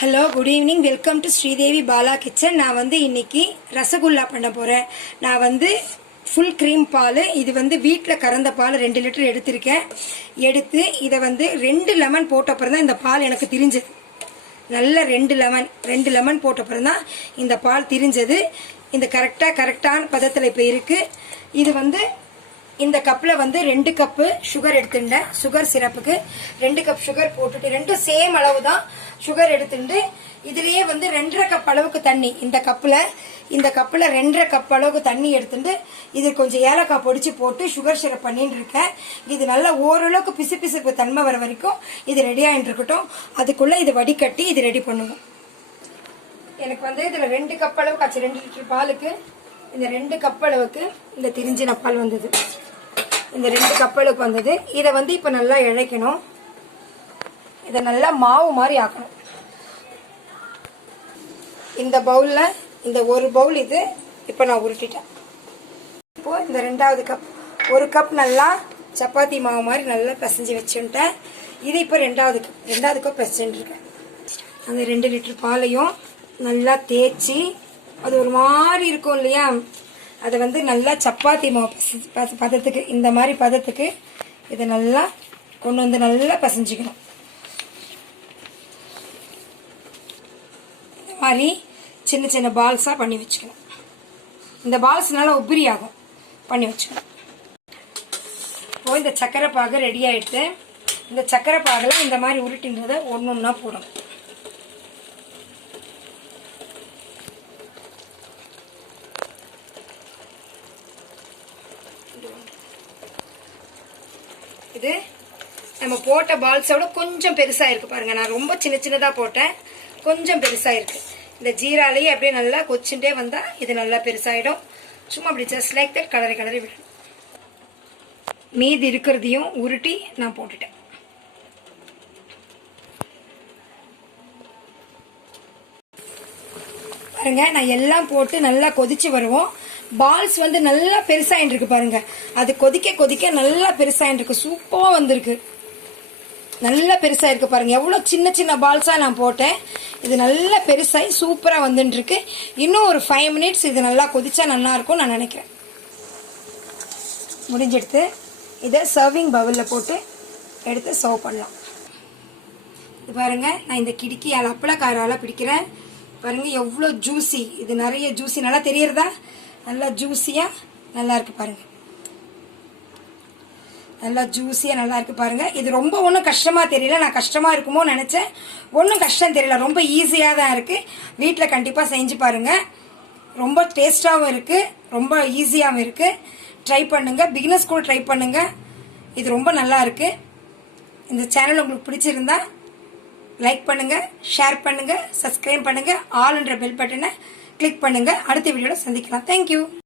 Hello, good evening. Welcome to Sridevi Bala kitchen. நான் இன்னைக்கு ரசகுல்லா பண்ண போகிறேன். நான் ஃபுல் க்ரீம் பால், இது வீட்டில் கறந்த பால் 2 லிட்டர் எடுத்திருக்கேன். எடுத்து இதை 2 லெமன் போட்ட அப்புறம் தான் இந்த பால் எனக்கு திரிஞ்சது. நல்ல 2 லெமன் போட்ட அப்புறம் தான் இந்த பால் திரிஞ்சது. இந்த கரெக்டான பதத்தில் இப்போ இருக்குது. இது இந்த கப்பில் 2 கப்பு சுகர் எடுத்துட்டேன். சுகர் சிரப்புக்கு 2 கப் சுகர் போட்டுட்டு, ரெண்டும் சேம் அளவு தான் சுகர் எடுத்துட்டு, இதுலயே 2.5 கப் அளவுக்கு தண்ணி, இந்த கப்பில் 2.5 கப் அளவுக்கு தண்ணி எடுத்துட்டு, இது கொஞ்சம் ஏலக்காய் பொடிச்சு போட்டு சுகர் சிரப் பண்ணிட்டு இருக்கேன். இது நல்லா ஓரளவுக்கு பிசு தன்மை வர வரைக்கும் இது ரெடி ஆகிட்டு இருக்கட்டும். அதுக்குள்ள இது வடிகட்டி இது ரெடி பண்ணுவோம். எனக்கு இதுல 2 கப் அளவுக்கு ஆச்சு. 2 லிட்டர் பாலுக்கு இந்த 2 கப் அளவுக்கு இந்த திரிஞ்சின பால் வந்தது. இந்த 2 கப் அளவுக்கு வந்தது. இதை இப்ப நல்லா இழைக்கணும். இதை நல்லா மாவு மாதிரி ஆக்கணும். இந்த பவுல்ல இந்த ஒரு பவுல் இது இப்ப நான் உருட்டிட்டேன். இப்போ இந்த 2வது கப், 1 கப் நல்லா சப்பாத்தி மாவு மாதிரி நல்லா பிசைஞ்சு வச்சுட்டேன். இது இப்ப 2வது கப் பிசைஞ்சு இருக்கேன். அந்த 2 லிட்டர் பாலையும் நல்லா தேய்ச்சி, அது ஒரு மாதிரி இருக்கும் இல்லையா, அதை நல்லா சப்பாத்தி மாவு பதத்துக்கு, இந்த மாதிரி பதத்துக்கு இதை நல்லா கொண்டு நல்லா பசைஞ்சிக்கணும். இந்த மாதிரி சின்ன பால்ஸாக பண்ணி வச்சுக்கணும். இந்த பால்ஸ் நல்லா உபிரி ஆகும், பண்ணி வச்சுக்கணும். இப்போ இந்த சக்கரை பாகு ரெடி ஆகிடுது. இந்த சக்கரை பாகில் இந்த மாதிரி உருட்டின்றதை ஒன்றா போடணும். இது நம்ம போட்ட பால்ஸோட கொஞ்சம் பெருசா இருக்கு பாருங்க. நான் ரொம்ப சின்னதா போட்டேன், கொஞ்சம் பெருசா இருக்கு. இந்த ஜீராலேயே அப்படியே நல்லா கொச்சுட்டே வந்தா இது நல்லா பெருசாயிடும். சும்மா அப்படி ஜஸ்ட் லைக் தட் கலரி விடணும். மீதி இருக்கிறதையும் உருட்டி நான் போட்டுட்டேன். பாருங்க, நான் எல்லாம் போட்டு நல்லா கொதிச்சு வருவோம். பால்ஸ் நல்லா பெருசாயிட்டு இருக்கு பாருங்க. அது கொதிக்க நல்லா பெருசாயிட்டு இருக்கு. சூப்பரா வந்திருக்கு, நல்லா பெருசாயிருக்கு பாருங்க. எவ்வளவு சின்ன பால்ஸா நான் போட்டேன். இது நல்லா பெருசாயி சூப்பரா வந்துட்டு இருக்கு. இன்னும் ஒரு 5 மினிட்ஸ் இது நல்லா கொதிச்சா நல்லா இருக்கும் நான் நினைக்கிறேன். முடிஞ்செடுத்து இதை சர்விங் பவுல்ல போட்டு எடுத்து சர்வ் பண்ணலாம். இது பாருங்க, நான் இந்த கிடுக்கியால் அப்பளக்காரால பிடிக்கிறேன். பாருங்க எவ்வளவு ஜூசி, இது நிறைய ஜூசி, நல்லா தெரியறதா? நல்லா ஜூசியா நல்லா இருக்கு பாருங்க. நல்லா ஜூசியா நல்லா இருக்கு பாருங்க. இது ரொம்ப ஒன்றும் கஷ்டமா தெரியல. நான் கஷ்டமா இருக்குமோ நினைச்சேன், ஒன்றும் கஷ்டம் தெரியல. ரொம்ப ஈஸியா தான் இருக்கு. வீட்டில் கண்டிப்பா செஞ்சு பாருங்க. ரொம்ப டேஸ்டாகவும் இருக்கு, ரொம்ப ஈஸியாகவும் இருக்கு. ட்ரை பண்ணுங்க, பிகினர்ஸ் கூட ட்ரை பண்ணுங்க. இது ரொம்ப நல்லா இருக்கு. இந்த சேனல் உங்களுக்கு பிடிச்சிருந்தா லைக் பண்ணுங்க, ஷேர் பண்ணுங்க, சப்ஸ்கிரைப் பண்ணுங்க, ஆல் என்ற பெல் பட்டனை கிளிக் பண்ணுங்க. அடுத்த வீடியோல சந்திக்கலாம். தேங்க்யூ.